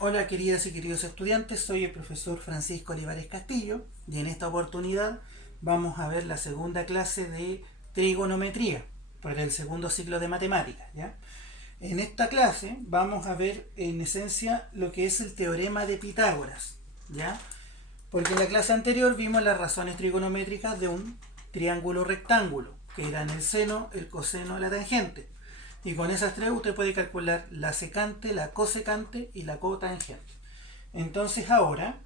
Hola queridas y queridos estudiantes, soy el profesor Francisco Olivares Castillo y en esta oportunidad vamos a ver la segunda clase de trigonometría para el segundo ciclo de matemáticas, ¿ya? En esta clase vamos a ver en esencia lo que es el teorema de Pitágoras, ¿ya? Porque en la clase anterior vimos las razones trigonométricas de un triángulo rectángulo, que eran el seno, el coseno, la tangente. Y con esas tres usted puede calcular la secante, la cosecante y la cotangente. Entonces ahora,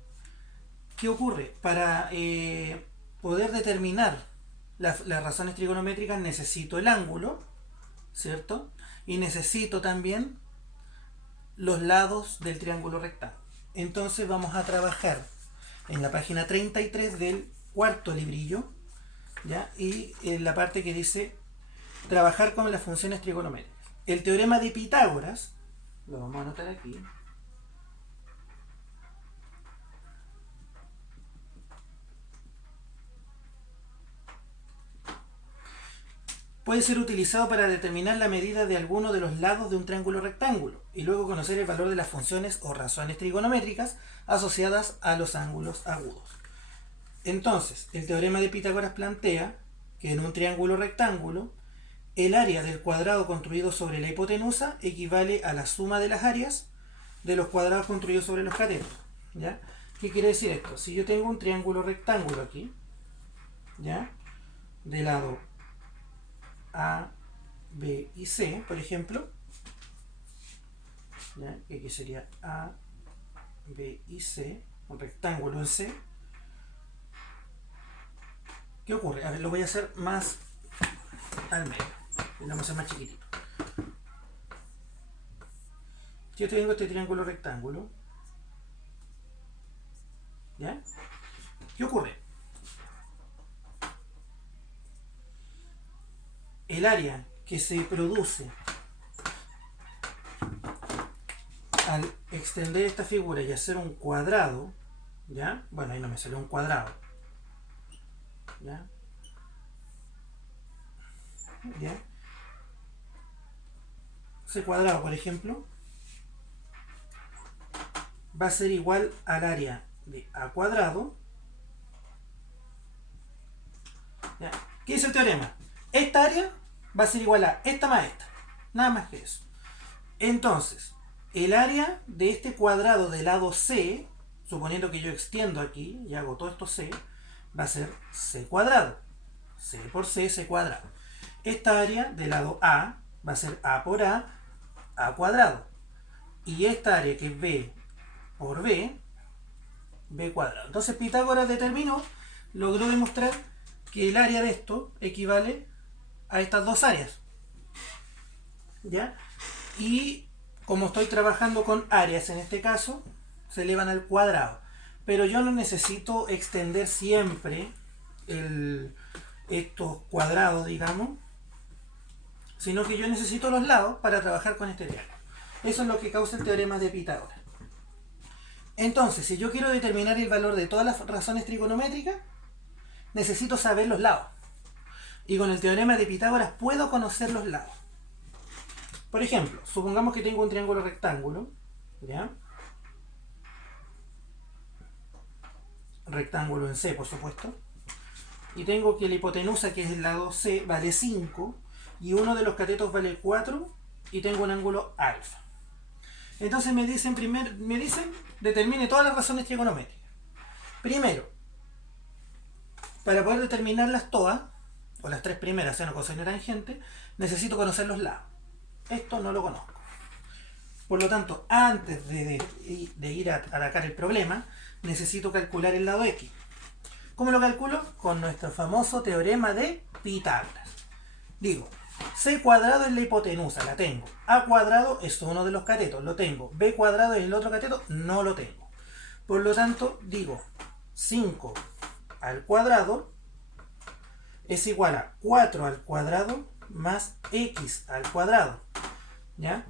¿qué ocurre? Para poder determinar las razones trigonométricas necesito el ángulo, ¿cierto? Y necesito también los lados del triángulo rectángulo. Entonces vamos a trabajar en la página 33 del cuarto librillo, ¿ya? Y en la parte que dice trabajar con las funciones trigonométricas. El teorema de Pitágoras, lo vamos a anotar aquí, puede ser utilizado para determinar la medida de alguno de los lados de un triángulo rectángulo y luego conocer el valor de las funciones o razones trigonométricas asociadas a los ángulos agudos. Entonces, el teorema de Pitágoras plantea que en un triángulo rectángulo el área del cuadrado construido sobre la hipotenusa equivale a la suma de las áreas de los cuadrados construidos sobre los catetos, ¿ya? ¿Qué quiere decir esto? Si yo tengo un triángulo rectángulo aquí, ¿ya? De lado A, B y C, por ejemplo, ¿ya? Que aquí sería A, B y C, un rectángulo en C. ¿Qué ocurre? A ver, lo voy a hacer más al medio. Lo vamos a hacer más chiquitito. Yo tengo este triángulo rectángulo, ¿ya? ¿Qué ocurre? El área que se produce al extender esta figura y hacer un cuadrado, ¿ya? Bueno, ahí no me salió un cuadrado, ¿ya? ¿Ya? Ese cuadrado, por ejemplo, va a ser igual al área de A cuadrado, ¿ya? ¿Qué dice el teorema? Esta área va a ser igual a esta más esta, nada más que eso. Entonces, el área de este cuadrado del lado C, suponiendo que yo extiendo aquí y hago todo esto C, va a ser C cuadrado. C por C, C cuadrado. Esta área del lado A va a ser A por A cuadrado. Y esta área que es B por B, B cuadrado. Entonces Pitágoras determinó, logró demostrar que el área de esto equivale a estas dos áreas, ¿ya? Y como estoy trabajando con áreas en este caso, se elevan al cuadrado. Pero yo no necesito extender siempre estos cuadrados, digamos, sino que yo necesito los lados para trabajar con este triángulo. Eso es lo que causa el teorema de Pitágoras. Entonces, si yo quiero determinar el valor de todas las razones trigonométricas, necesito saber los lados. Y con el teorema de Pitágoras puedo conocer los lados. Por ejemplo, supongamos que tengo un triángulo rectángulo, ¿ya? Rectángulo en C, por supuesto. Y tengo que la hipotenusa, que es el lado C, vale 5, y uno de los catetos vale 4, y tengo un ángulo alfa. Entonces me dicen, determine todas las razones trigonométricas. Primero, para poder determinarlas todas, o las tres primeras, seno, coseno y tangente, necesito conocer los lados. Esto no lo conozco. Por lo tanto, antes de ir a atacar el problema, necesito calcular el lado X. ¿Cómo lo calculo? Con nuestro famoso teorema de Pitágoras. Digo, C cuadrado es la hipotenusa, la tengo. A cuadrado es uno de los catetos, lo tengo. B cuadrado es el otro cateto, no lo tengo. Por lo tanto, digo, 5 al cuadrado es igual a 4 al cuadrado más x al cuadrado, ¿ya?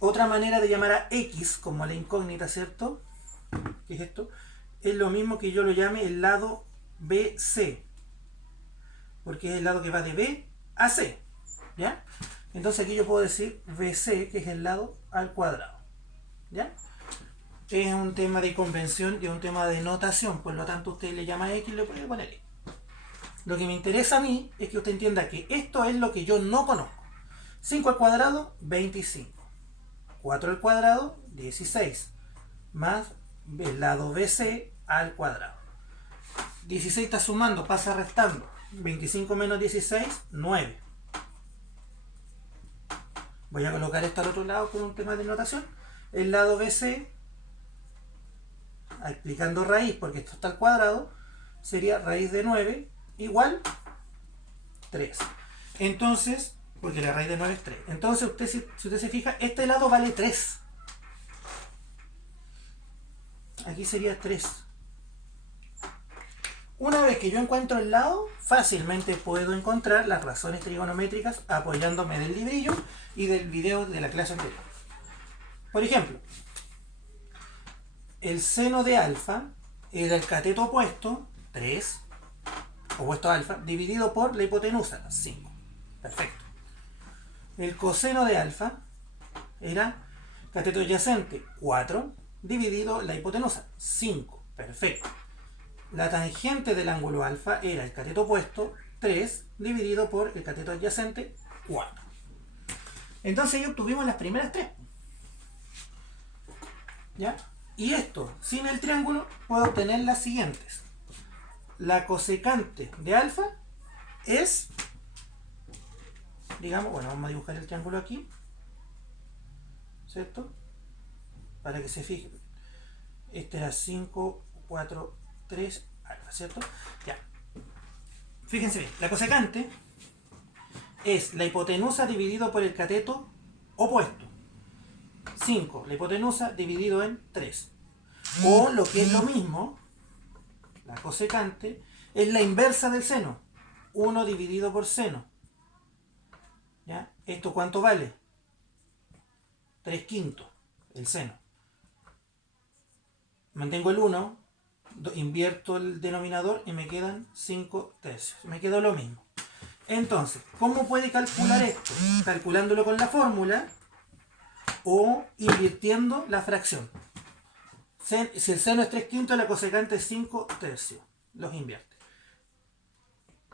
Otra manera de llamar a x como la incógnita, ¿cierto? ¿Qué es esto? Es lo mismo que yo lo llame el lado BC, porque es el lado que va de B a C, ¿ya? Entonces aquí yo puedo decir BC, que es el lado al cuadrado, ¿ya? es un tema de convención y un tema de notación, por lo tanto usted le llama X y le puede poner X. Lo que me interesa a mí es que usted entienda que esto es lo que yo no conozco. 5 al cuadrado, 25. 4 al cuadrado, 16. Más el lado BC al cuadrado. 16 está sumando, pasa restando. 25 menos 16, 9. Voy a colocar esto al otro lado con un tema de notación. El lado BC, aplicando raíz, porque esto está al cuadrado, sería raíz de 9 igual 3. Entonces, porque la raíz de 9 es 3. Entonces, si usted se fija, este lado vale 3. Aquí sería 3. Una vez que yo encuentro el lado, fácilmente puedo encontrar las razones trigonométricas apoyándome del librillo y del video de la clase anterior. Por ejemplo, el seno de alfa era el cateto opuesto, 3, opuesto a alfa, dividido por la hipotenusa, 5. Perfecto. El coseno de alfa era cateto adyacente, 4, dividido la hipotenusa, 5. Perfecto. La tangente del ángulo alfa era el cateto opuesto, 3, dividido por el cateto adyacente, 4. Entonces ahí obtuvimos las primeras 3. ¿Ya? Y esto, sin el triángulo, puedo obtener las siguientes. La cosecante de alfa es, digamos, bueno, vamos a dibujar el triángulo aquí, ¿cierto? Para que se fijen. Este era 5, 4, 3, alfa, ¿cierto? Ya. Fíjense bien, la cosecante es la hipotenusa dividido por el cateto opuesto. 5, la hipotenusa dividido en 3. O lo que es lo mismo, la cosecante es la inversa del seno. 1 dividido por seno. ¿Ya? ¿Esto cuánto vale? 3 quintos, el seno. Mantengo el 1, invierto el denominador y me quedan 5 tercios. Me quedó lo mismo. Entonces, ¿cómo puede calcular esto? Calculándolo con la fórmula o invirtiendo la fracción. Si el seno es 3 quintos, la cosecante es 5 tercios. Los invierte.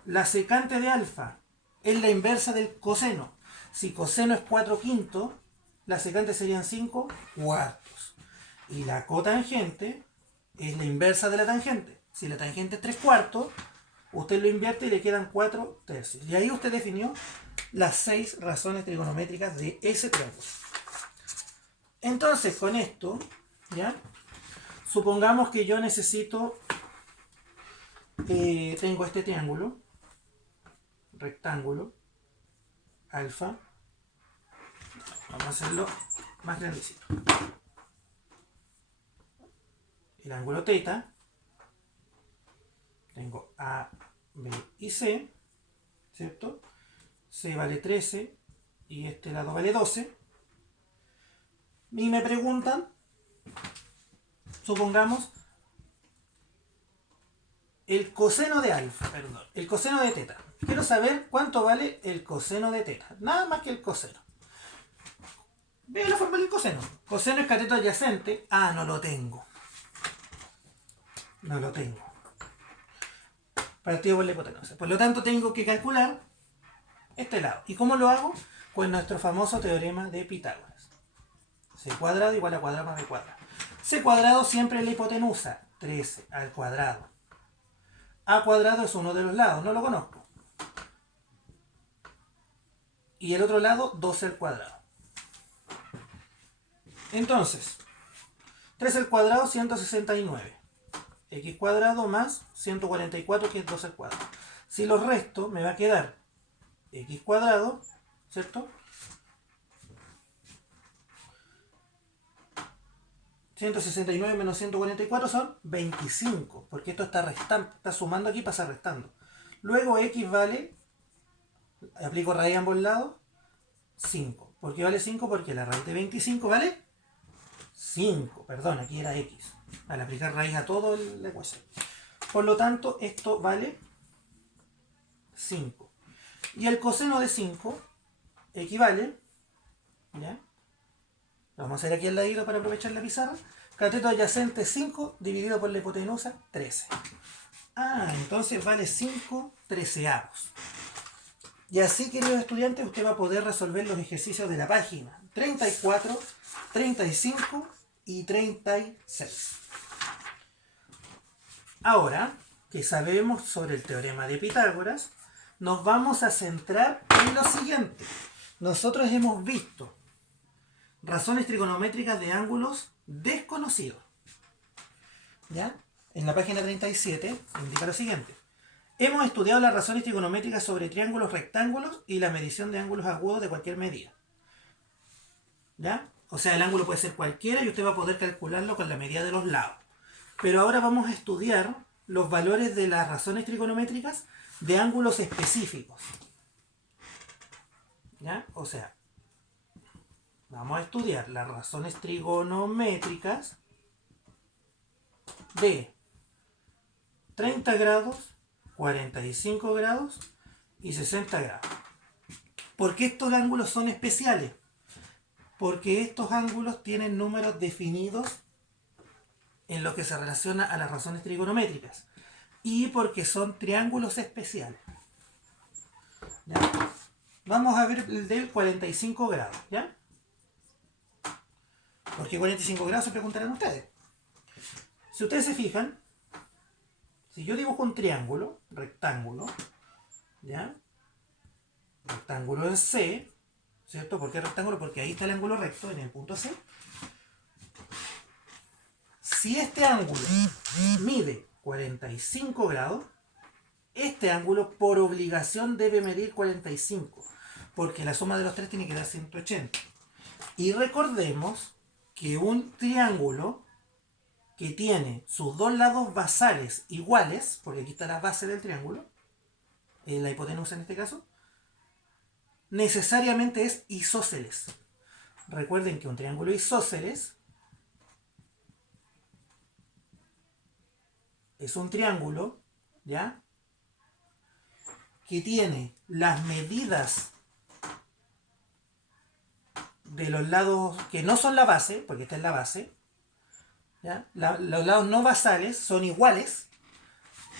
La secante de alfa es la inversa del coseno. Si coseno es 4 quintos, la secante serían 5 cuartos. Y la cotangente es la inversa de la tangente. Si la tangente es 3 cuartos, usted lo invierte y le quedan 4 tercios. Y ahí usted definió las 6 razones trigonométricas de ese triángulo. Entonces, con esto, ¿ya? Supongamos que yo necesito, tengo este triángulo, rectángulo, alfa, vamos a hacerlo más grandecito. El ángulo teta, tengo A, B y C, ¿cierto? C vale 13 y este lado vale 12. Y me preguntan, supongamos, el coseno de alfa, perdón, el coseno de teta. Quiero saber cuánto vale el coseno de teta. Nada más que el coseno. Veo la fórmula del coseno. Coseno es cateto adyacente. Ah, no lo tengo. No lo tengo. Partido por la hipotenusa. Por lo tanto, tengo que calcular este lado. ¿Y cómo lo hago? Con nuestro famoso teorema de Pitágoras. C cuadrado igual a cuadrado más B cuadrado. C cuadrado siempre es la hipotenusa. 13 al cuadrado. A cuadrado es uno de los lados, no lo conozco. Y el otro lado, 12 al cuadrado. Entonces, 13 al cuadrado, 169. X cuadrado más 144, que es 12 al cuadrado. Si los resto, me va a quedar X cuadrado, ¿cierto? 169 menos 144 son 25, porque esto está restando, está sumando aquí, pasa restando. Luego X vale, aplico raíz a ambos lados, 5. ¿Por qué vale 5? Porque la raíz de 25 vale 5, perdón, aquí era X, al aplicar raíz a todo la ecuación. Por lo tanto, esto vale 5. Y el coseno de 5 equivale, ¿ya?, Lo vamos a hacer aquí al ladito para aprovechar la pizarra. Cateto adyacente 5 dividido por la hipotenusa 13. Ah, entonces vale 5 treceavos. Y así, queridos estudiantes, usted va a poder resolver los ejercicios de la página 34, 35 y 36. Ahora que sabemos sobre el teorema de Pitágoras, nos vamos a centrar en lo siguiente. Nosotros hemos visto razones trigonométricas de ángulos desconocidos. ¿Ya? En la página 37 indica lo siguiente. Hemos estudiado las razones trigonométricas sobre triángulos rectángulos y la medición de ángulos agudos de cualquier medida. ¿Ya? O sea, el ángulo puede ser cualquiera y usted va a poder calcularlo con la medida de los lados. Pero ahora vamos a estudiar los valores de las razones trigonométricas de ángulos específicos. ¿Ya? O sea, vamos a estudiar las razones trigonométricas de 30 grados, 45 grados y 60 grados. ¿Por qué estos ángulos son especiales? Porque estos ángulos tienen números definidos en lo que se relaciona a las razones trigonométricas y porque son triángulos especiales. ¿Ya? Vamos a ver el del 45 grados, ¿ya? ¿Por qué 45 grados? Se preguntarán ustedes. Si ustedes se fijan, si yo dibujo un triángulo, rectángulo, ¿ya? Rectángulo en C, ¿cierto? ¿Por qué rectángulo? Porque ahí está el ángulo recto en el punto C. Si este ángulo mide 45 grados, este ángulo por obligación debe medir 45, porque la suma de los tres tiene que dar 180. Y recordemos que un triángulo que tiene sus dos lados basales iguales, porque aquí está la base del triángulo, la hipotenusa en este caso, necesariamente es isósceles. Recuerden que un triángulo isósceles es un triángulo, ¿ya?, que tiene las medidas de los lados que no son la base, porque esta es la base, ¿ya? Los lados no basales son iguales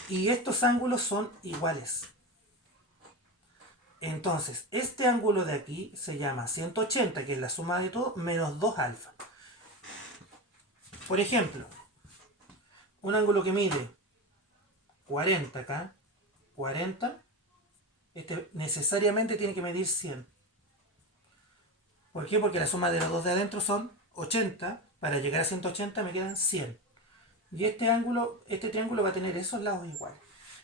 y estos ángulos son iguales. Entonces, este ángulo de aquí se llama 180, que es la suma de todo, menos 2 alfa. Por ejemplo, un ángulo que mide 40 acá, 40, este necesariamente tiene que medir 100. ¿Por qué? Porque la suma de los dos de adentro son 80. Para llegar a 180 me quedan 100. Y este ángulo, este triángulo va a tener esos lados iguales.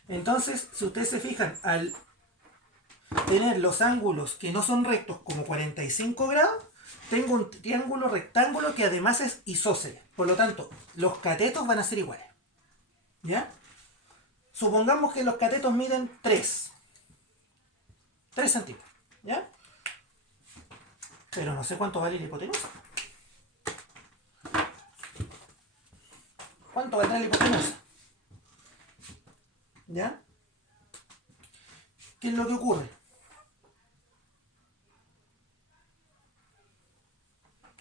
Entonces, si ustedes se fijan, al tener los ángulos que no son rectos como 45 grados, tengo un triángulo rectángulo que además es isósceles. Por lo tanto, los catetos van a ser iguales. ¿Ya? Supongamos que los catetos miden 3 centímetros. ¿Ya? Pero no sé cuánto vale la hipotenusa. ¿Cuánto valdrá la hipotenusa? ¿Ya? ¿Qué es lo que ocurre?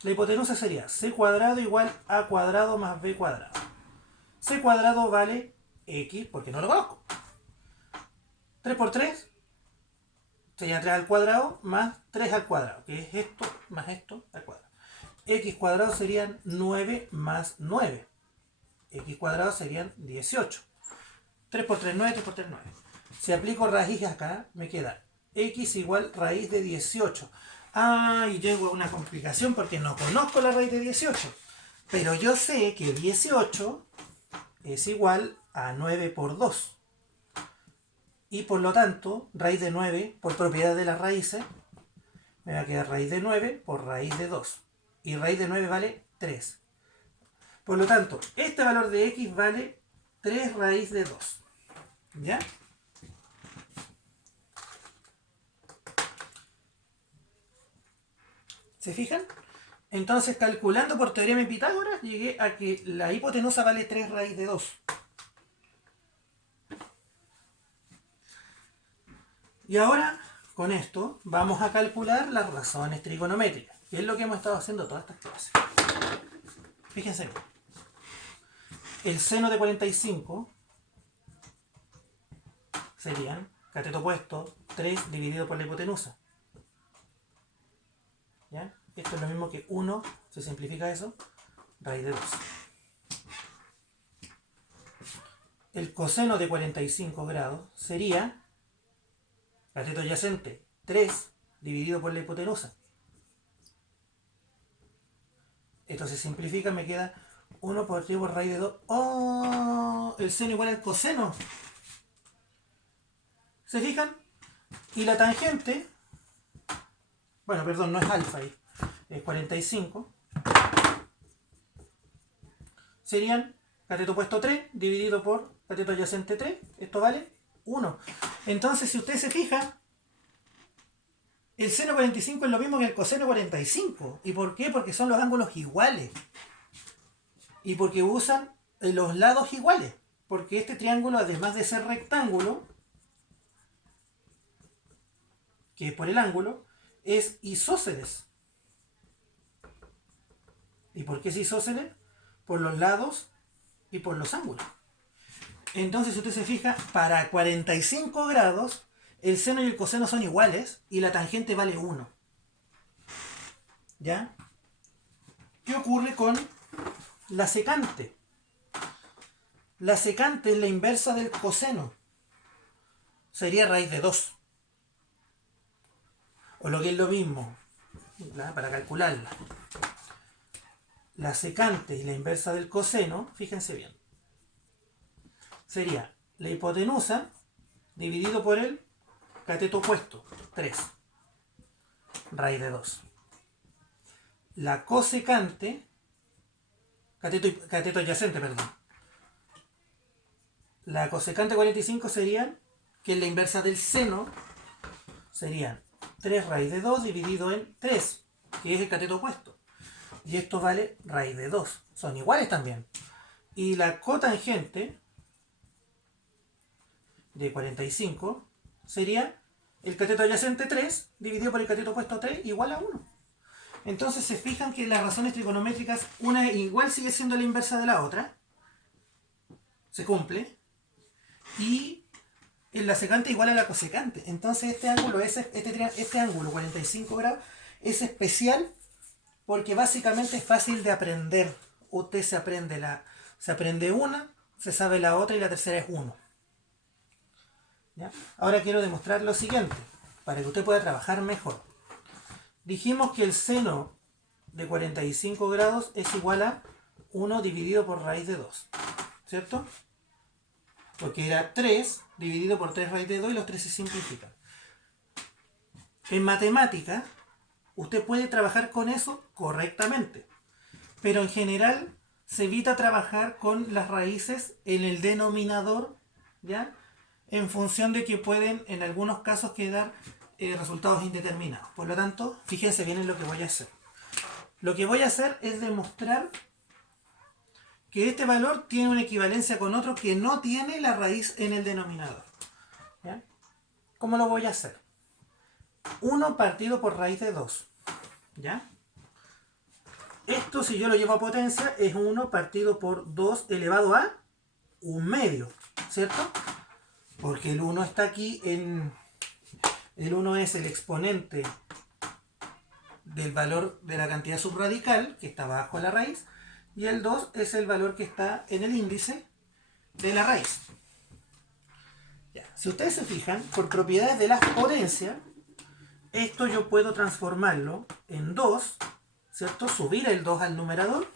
La hipotenusa sería c cuadrado igual a cuadrado más b cuadrado. C cuadrado vale x, porque no lo conozco. 3 por 3 sería 3 al cuadrado más 3 al cuadrado, que es esto más esto al cuadrado. X cuadrado serían 9 más 9. X cuadrado serían 18. 3 por 3, 9, 3 por 3, 9. Si aplico raíz acá, me queda x igual raíz de 18. Ah, y llego a una complicación porque no conozco la raíz de 18. Pero yo sé que 18 es igual a 9 por 2. Y por lo tanto, raíz de 9, por propiedad de las raíces, me va a quedar raíz de 9 por raíz de 2. Y raíz de 9 vale 3. Por lo tanto, este valor de x vale 3 raíz de 2. ¿Ya? ¿Se fijan? Entonces, calculando por teorema de Pitágoras, llegué a que la hipotenusa vale 3 raíz de 2. Y ahora, con esto, vamos a calcular las razones trigonométricas. Y es lo que hemos estado haciendo todas estas clases. Fíjense bien. El seno de 45 serían cateto opuesto 3 dividido por la hipotenusa. ¿Ya? Esto es lo mismo que 1, se simplifica eso, raíz de 2. El coseno de 45 grados sería cateto adyacente 3 dividido por la hipotenusa. Esto se simplifica, me queda 1 por 3 por raíz de 2. ¡Oh! El seno igual al coseno. ¿Se fijan? Y la tangente, bueno, perdón, no es alfa ahí, es 45. Serían cateto opuesto 3 dividido por cateto adyacente 3. Esto vale 1. Entonces, si usted se fija, el seno 45 es lo mismo que el coseno 45. ¿Y por qué? Porque son los ángulos iguales. Y porque usan los lados iguales. Porque este triángulo, además de ser rectángulo, que es por el ángulo, es isósceles. ¿Y por qué es isósceles? Por los lados y por los ángulos. Entonces, si usted se fija, para 45 grados, el seno y el coseno son iguales y la tangente vale 1. ¿Ya? ¿Qué ocurre con la secante? La secante es la inversa del coseno. Sería raíz de 2. O lo que es lo mismo, ¿verdad? Para calcularla. La secante y la inversa del coseno, fíjense bien, sería la hipotenusa dividido por el cateto opuesto, 3, raíz de 2. La cosecante, cateto adyacente, perdón. La cosecante 45 serían, que es la inversa del seno, serían 3 raíz de 2 dividido en 3, que es el cateto opuesto. Y esto vale raíz de 2. Son iguales también. Y la cotangente de 45 sería el cateto adyacente 3 dividido por el cateto opuesto 3 igual a 1. Entonces se fijan que las razones trigonométricas, una igual sigue siendo la inversa de la otra. Se cumple. Y en la secante igual a la cosecante. Entonces este ángulo, este ángulo 45 grados es especial porque básicamente es fácil de aprender. Usted se aprende una, se sabe la otra y la tercera es 1. ¿Ya? Ahora quiero demostrar lo siguiente, para que usted pueda trabajar mejor. Dijimos que el seno de 45 grados es igual a 1 dividido por raíz de 2. ¿Cierto? Porque era 3 dividido por 3 raíz de 2 y los 3 se simplifican. En matemática, usted puede trabajar con eso correctamente. Pero en general se evita trabajar con las raíces en el denominador, ¿ya? En función de que pueden en algunos casos quedar resultados indeterminados. Por lo tanto, fíjense bien en lo que voy a hacer. Lo que voy a hacer es demostrar que este valor tiene una equivalencia con otro que no tiene la raíz en el denominador. ¿Ya? ¿Cómo lo voy a hacer? 1 partido por raíz de 2. ¿Ya? Esto, si yo lo llevo a potencia, es 1 partido por 2 elevado a 1/2. ¿Cierto? Porque el 1 está aquí en... El 1 es el exponente del valor de la cantidad subradical, que está bajo la raíz, y el 2 es el valor que está en el índice de la raíz. Ya. Si ustedes se fijan, por propiedades de la potencia, esto yo puedo transformarlo en 2, ¿cierto? Subir el 2 al numerador,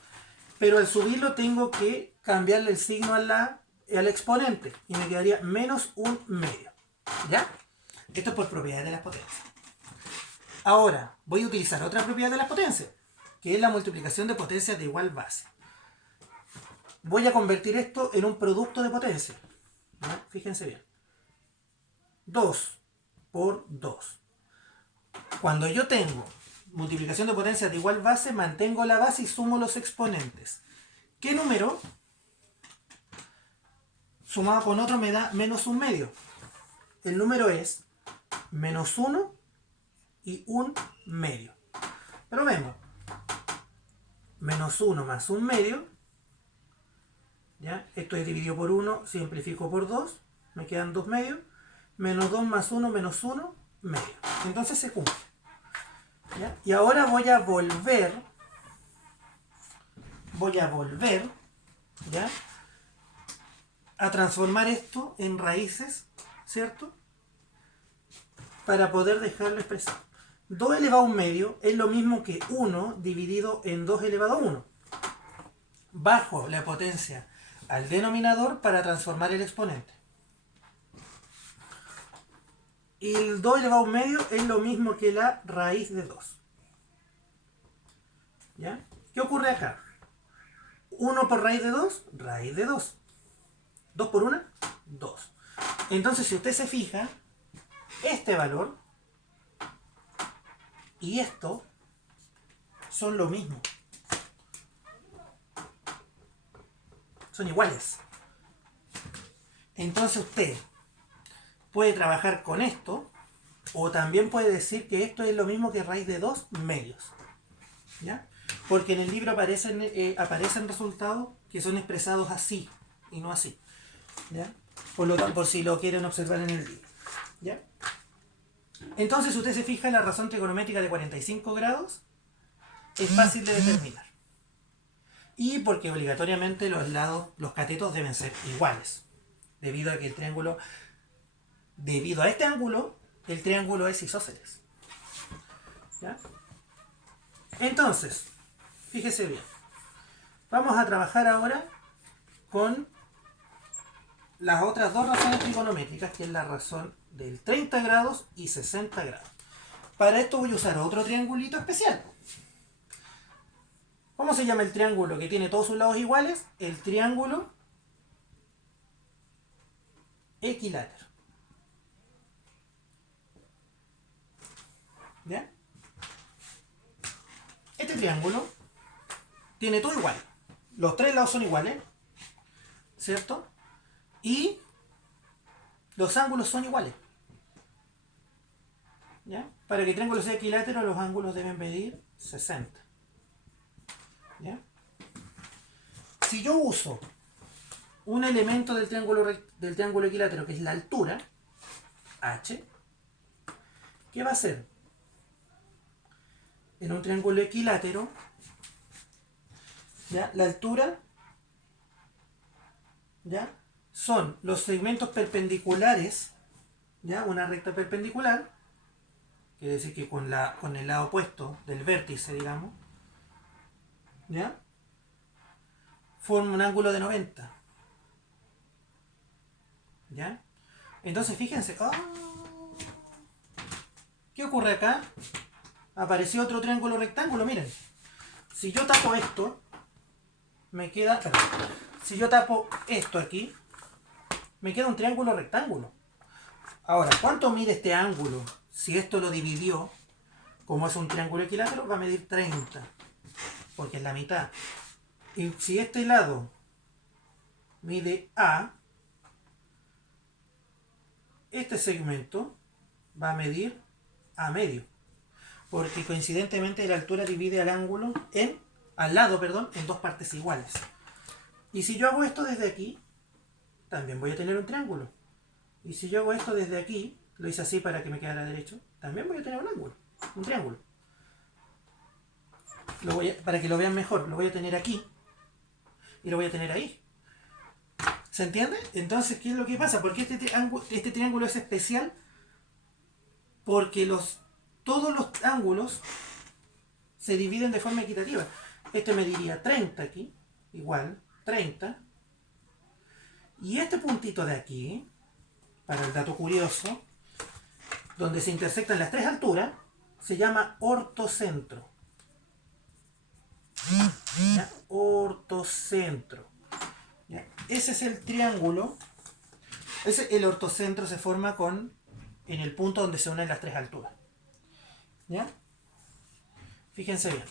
pero al subirlo tengo que cambiarle el signo al exponente, y me quedaría menos 1/2. ¿Ya? Esto es por propiedades de las potencias. Ahora, voy a utilizar otra propiedad de las potencias, que es la multiplicación de potencias de igual base. Voy a convertir esto en un producto de potencia. ¿Ya? Fíjense bien. 2 por 2. Cuando yo tengo multiplicación de potencias de igual base, mantengo la base y sumo los exponentes. ¿Qué número sumado con otro me da menos 1/2? El número es menos 1 y 1/2. Probemos. Menos 1 más 1 medio. ¿Ya? Esto es dividido por 1, simplifico por 2. Me quedan 2 medios. Menos 2 más 1 menos 1 medio. Entonces se cumple. ¿Ya? Y ahora voy a volver. ¿Ya? A transformar esto en raíces, ¿cierto? Para poder dejarlo expresado. 2 elevado a 1 medio es lo mismo que 1 dividido en 2 elevado a 1. Bajo la potencia al denominador para transformar el exponente. Y el 2 elevado a 1 medio es lo mismo que la raíz de 2. ¿Ya? ¿Qué ocurre acá? 1 por raíz de 2, raíz de 2. 2 por 1, 2. Entonces, si usted se fija, este valor y esto son lo mismo. Son iguales. Entonces usted puede trabajar con esto, o también puede decir que esto es lo mismo que raíz de 2 medios. ¿Ya? Porque en el libro aparecen resultados que son expresados así y no así. ¿Ya? Por si lo quieren observar en el libro. ¿Ya? Entonces, si usted se fija, la razón trigonométrica de 45 grados es fácil de determinar. Y porque obligatoriamente los lados, los catetos deben ser iguales. Debido a que debido a este ángulo, el triángulo es isósceles. ¿Ya? Entonces, fíjese bien. Vamos a trabajar ahora con las otras dos razones trigonométricas, que es la razón del 30 grados y 60 grados. Para esto voy a usar otro triangulito especial. ¿Cómo se llama el triángulo que tiene todos sus lados iguales? El triángulo equilátero. ¿Ya? Este triángulo tiene todo igual. Los tres lados son iguales, ¿cierto? Y los ángulos son iguales. ¿Ya? Para que el triángulo sea equilátero, los ángulos deben medir 60. ¿Ya? Si yo uso un elemento del triángulo equilátero, que es la altura, h, ¿qué va a hacer? En un triángulo equilátero, ¿ya? La altura, ¿ya? Son los segmentos perpendiculares, ¿ya? Una recta perpendicular, quiere decir que con el lado opuesto del vértice, digamos, ¿ya? Forma un ángulo de 90. ¿Ya? Entonces fíjense. ¡Oh! ¿Qué ocurre acá? Apareció otro triángulo rectángulo, miren. Si yo tapo esto, me queda... Si yo tapo esto aquí, me queda un triángulo rectángulo. Ahora, ¿cuánto mide este ángulo? Si esto lo dividió, como es un triángulo equilátero, va a medir 30. Porque es la mitad. Y si este lado mide A, este segmento va a medir A medio. Porque coincidentemente la altura divide al lado, en dos partes iguales. Y si yo hago esto desde aquí, también voy a tener un triángulo. Y si yo hago esto desde aquí, lo hice así para que me quedara derecho, también voy a tener un triángulo. Para que lo vean mejor, lo voy a tener aquí y lo voy a tener ahí. ¿Se entiende? Entonces, ¿qué es lo que pasa? Porque este triángulo es especial porque todos los ángulos se dividen de forma equitativa. Este mediría 30 aquí, igual, 30. Y este puntito de aquí, para el dato curioso, donde se intersectan las tres alturas, se llama ortocentro. ¿Ya? Ortocentro. ¿Ya? Ese es el triángulo. El ortocentro se forma en el punto donde se unen las tres alturas. ¿Ya? Fíjense bien.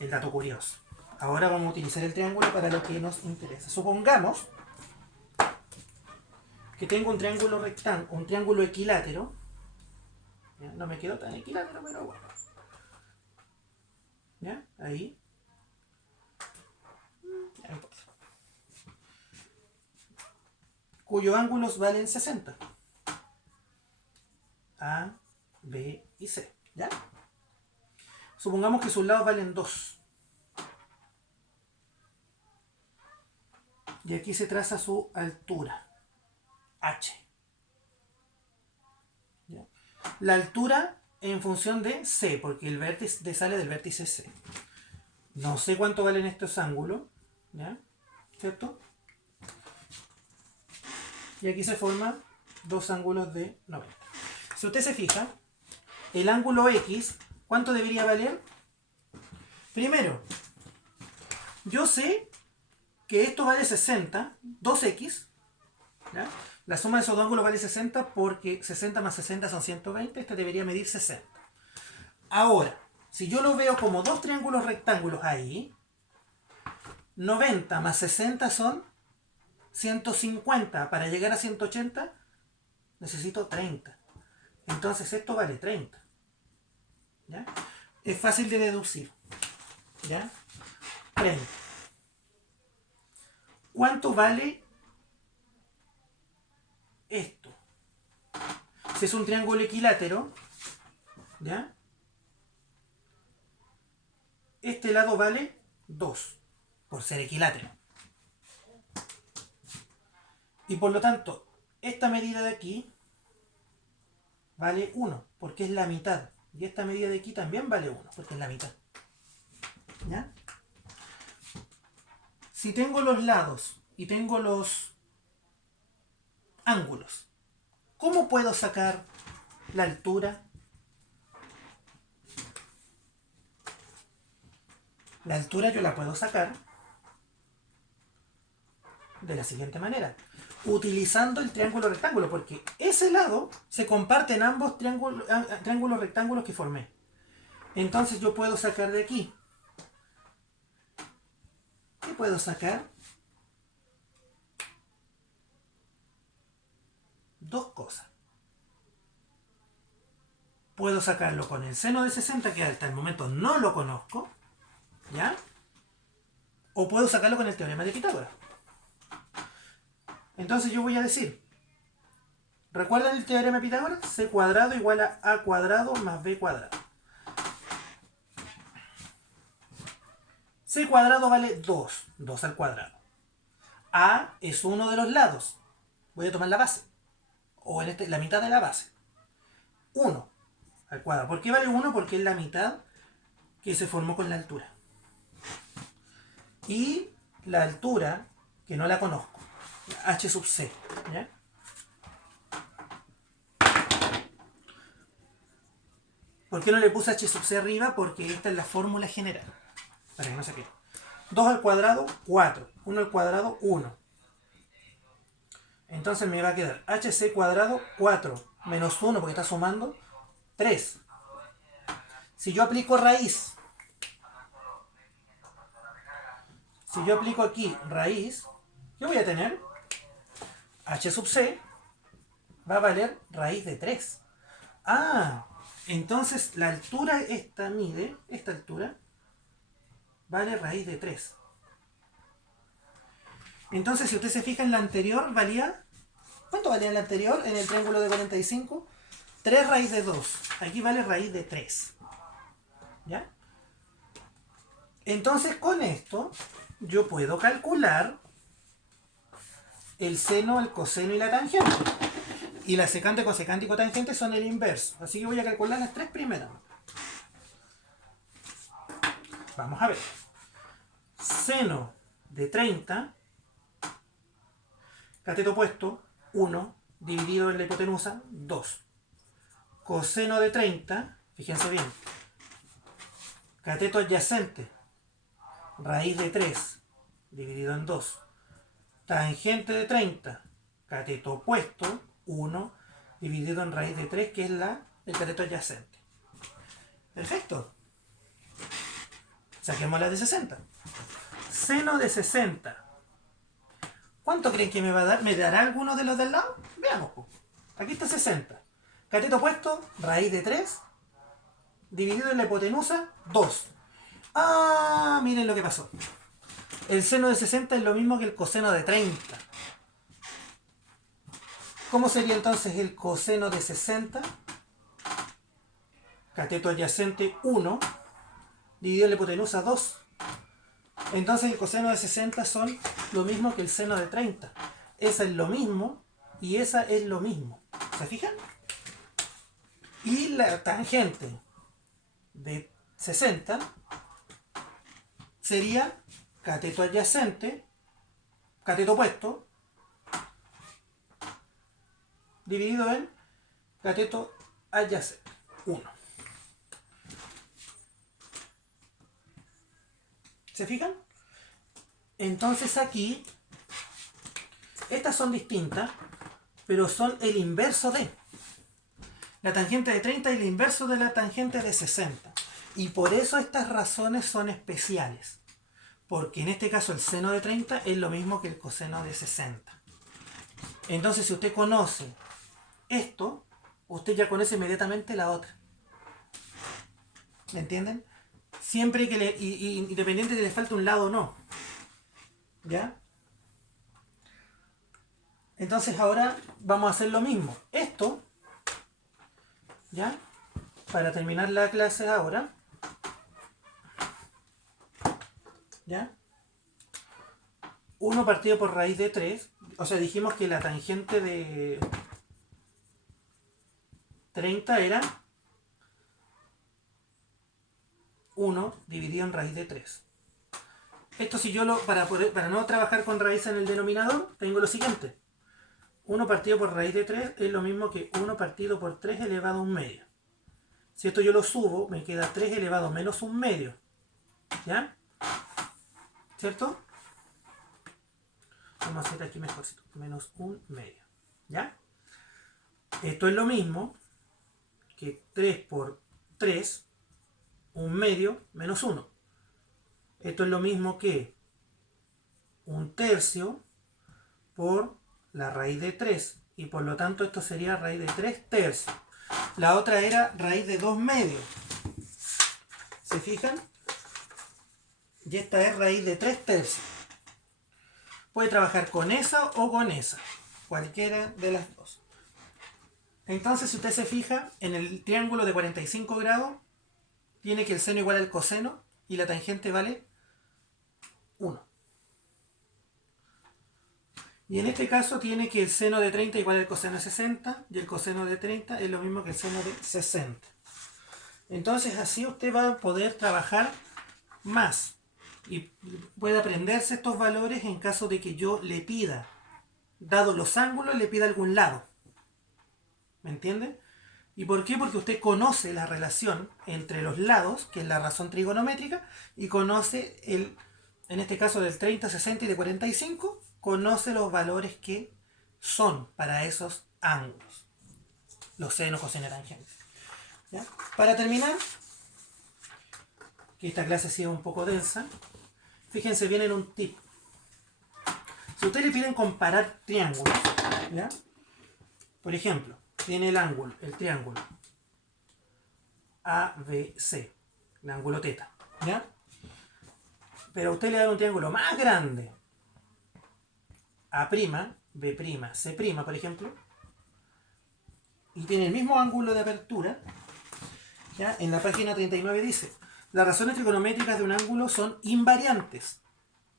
El dato curioso. Ahora vamos a utilizar el triángulo para lo que nos interesa. Supongamos que tengo un triángulo equilátero. ¿Ya? No me quedó tan equilátero, pero bueno. ahí, no importa, cuyos ángulos valen 60. A, B y C, ¿ya? Supongamos que sus lados valen 2. Y aquí se traza su altura, H. ¿Ya? La altura en función de C, porque el vértice sale del vértice C. No sé cuánto valen estos ángulos, ¿ya? ¿Cierto? Y aquí se forman dos ángulos de 90. Si usted se fija, el ángulo X, ¿cuánto debería valer? Primero, yo sé que esto vale 60, 2x, ¿ya? La suma de esos dos ángulos vale 60 porque 60 más 60 son 120, este debería medir 60. Ahora, si yo lo veo como dos triángulos rectángulos ahí, 90 más 60 son 150. Para llegar a 180 necesito 30. Entonces esto vale 30. ¿Ya? Es fácil de deducir. ¿Ya? 30. ¿Cuánto vale esto? Si es un triángulo equilátero, ¿ya? Este lado vale 2, por ser equilátero. Y por lo tanto, esta medida de aquí vale 1, porque es la mitad. Y esta medida de aquí también vale 1, porque es la mitad. ¿Ya? Si tengo los lados y tengo los ángulos, ¿cómo puedo sacar la altura? La altura yo la puedo sacar de la siguiente manera, utilizando el triángulo rectángulo, porque ese lado se comparte en ambos triángulos rectángulos que formé. Entonces yo puedo sacar de aquí. ¿Qué puedo sacar? Dos cosas. Puedo sacarlo con el seno de 60, que hasta el momento no lo conozco, ¿ya? O puedo sacarlo con el teorema de Pitágoras. Entonces yo voy a decir, ¿recuerdan el teorema de Pitágoras? C cuadrado igual a cuadrado más b cuadrado. C cuadrado vale 2, 2 al cuadrado. A es uno de los lados. Voy a tomar la base, o en la mitad de la base. 1 al cuadrado. ¿Por qué vale 1? Porque es la mitad que se formó con la altura. Y la altura, que no la conozco, h sub c, ¿ya? ¿Por qué no le puse h sub c arriba? Porque esta es la fórmula general, para que no se pierda. 2 al cuadrado, 4. 1 al cuadrado, 1. Entonces me va a quedar hc cuadrado, 4, menos 1, porque está sumando, 3. Si yo aplico raíz, si yo aplico aquí raíz, ¿qué voy a tener? H sub c va a valer raíz de 3. Ah, entonces la altura esta mide, esta altura, vale raíz de 3. Entonces si usted se fija en la anterior, valía... ¿Cuánto valía en la anterior? En el triángulo de 45. 3 raíz de 2. Aquí vale raíz de 3. ¿Ya? Entonces con esto yo puedo calcular el seno, el coseno y la tangente. Y la secante, cosecante y cotangente son el inverso. Así que voy a calcular las tres primeras. Vamos a ver. Seno de 30, cateto opuesto, 1, dividido en la hipotenusa, 2. Coseno de 30, fíjense bien, cateto adyacente, raíz de 3, dividido en 2. Tangente de 30, cateto opuesto, 1, dividido en raíz de 3, que es el cateto adyacente. Perfecto. Saquemos la de 60. Seno de 60. ¿Cuánto creen que me va a dar? ¿Me dará alguno de los del lado? Veamos. Aquí está 60. Cateto opuesto, raíz de 3, dividido en la hipotenusa, 2. Ah, miren lo que pasó. El seno de 60 es lo mismo que el coseno de 30. ¿Cómo sería entonces el coseno de 60? Cateto adyacente 1 dividido en la hipotenusa 2. Entonces el coseno de 60 son lo mismo que el seno de 30. Esa es lo mismo y esa es lo mismo. ¿Se fijan? Y la tangente de 60 sería cateto adyacente, cateto opuesto, dividido en cateto adyacente 1. ¿Se fijan? Entonces aquí, estas son distintas, pero son el inverso de. La tangente de 30 es el inverso de la tangente de 60. Y por eso estas razones son especiales. Porque en este caso el seno de 30 es lo mismo que el coseno de 60. Entonces si usted conoce esto, usted ya conoce inmediatamente la otra. ¿Me entienden? Siempre que independiente de que le falte un lado o no. ¿Ya? Entonces ahora vamos a hacer lo mismo. Esto, ¿ya? Para terminar la clase ahora, ¿ya? 1 partido por raíz de 3. O sea, dijimos que la tangente de 30 era 1 dividido en raíz de 3. Esto si yo para no trabajar con raíz en el denominador, tengo lo siguiente. 1 partido por raíz de 3 es lo mismo que 1 partido por 3 elevado a un medio. Si esto yo lo subo, me queda 3 elevado a menos un medio. ¿Ya? ¿Cierto? Vamos a hacer aquí mejorcito. Menos un medio. ¿Ya? Esto es lo mismo que 3 por 3, un medio menos 1. Esto es lo mismo que un tercio por la raíz de 3. Y por lo tanto esto sería raíz de 3 tercios. La otra era raíz de 2 medios. ¿Se fijan? Y esta es raíz de 3 tercios. Puede trabajar con esa o con esa. Cualquiera de las dos. Entonces, si usted se fija, en el triángulo de 45 grados, tiene que el seno igual al coseno y la tangente vale 1. Y en este caso tiene que el seno de 30 igual al coseno de 60 y el coseno de 30 es lo mismo que el seno de 60. Entonces así usted va a poder trabajar más y puede aprenderse estos valores en caso de que yo le pida, dado los ángulos, le pida algún lado. ¿Me entiende? ¿Y por qué? Porque usted conoce la relación entre los lados, que es la razón trigonométrica, y conoce en este caso del 30, 60 y de 45, conoce los valores que son para esos ángulos. Los senos, coseno, tangente. ¿Ya? Para terminar, que esta clase ha sido un poco densa, fíjense bien en un tip. Si ustedes le piden comparar triángulos, ¿ya? Por ejemplo, tiene el triángulo ABC, el ángulo teta, ¿ya? Pero a usted le da un triángulo más grande, A', B', C', por ejemplo, y tiene el mismo ángulo de apertura, ¿ya? En la página 39 dice, las razones trigonométricas de un ángulo son invariantes.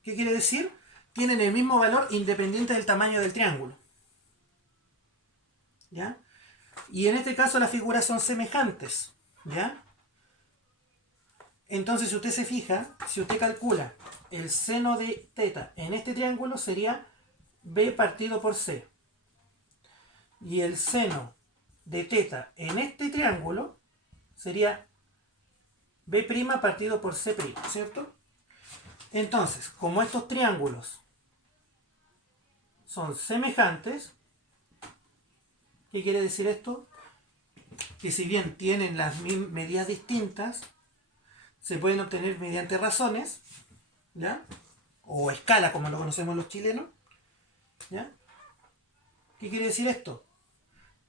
¿Qué quiere decir? Tienen el mismo valor independiente del tamaño del triángulo. ¿Ya? Y en este caso las figuras son semejantes. ¿Ya? Entonces, si usted se fija, si usted calcula el seno de teta en este triángulo sería B partido por C. Y el seno de teta en este triángulo sería B' partido por C', ¿cierto? Entonces, como estos triángulos son semejantes, ¿qué quiere decir esto? Que si bien tienen las medidas distintas, se pueden obtener mediante razones, ¿ya? O escala, como lo conocemos los chilenos, ¿ya? ¿Qué quiere decir esto?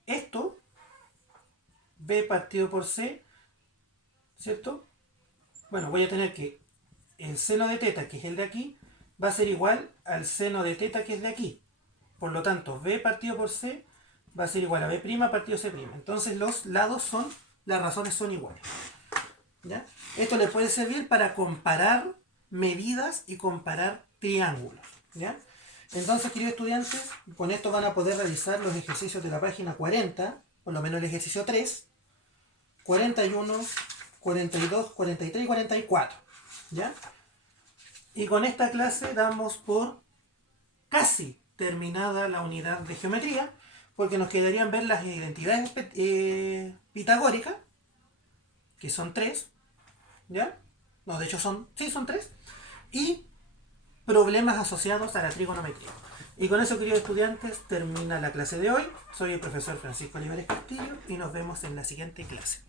Esto, B partido por C, ¿cierto? Bueno, voy a tener que el seno de teta, que es el de aquí, va a ser igual al seno de teta, que es de aquí. Por lo tanto, B partido por C va a ser igual a B' partido C'. Entonces los lados son, las razones son iguales. ¿Ya? Esto les puede servir para comparar medidas y comparar triángulos. ¿Ya? Entonces, queridos estudiantes, con esto van a poder realizar los ejercicios de la página 40, por lo menos el ejercicio 3, 41, 42, 43 y 44. ¿Ya? Y con esta clase damos por casi terminada la unidad de geometría, porque nos quedarían ver las identidades pitagóricas, que son 3, ¿ya? No, de hecho son, sí, son 3, y problemas asociados a la trigonometría. Y con eso, queridos estudiantes, termina la clase de hoy. Soy el profesor Francisco Olivares Castillo y nos vemos en la siguiente clase.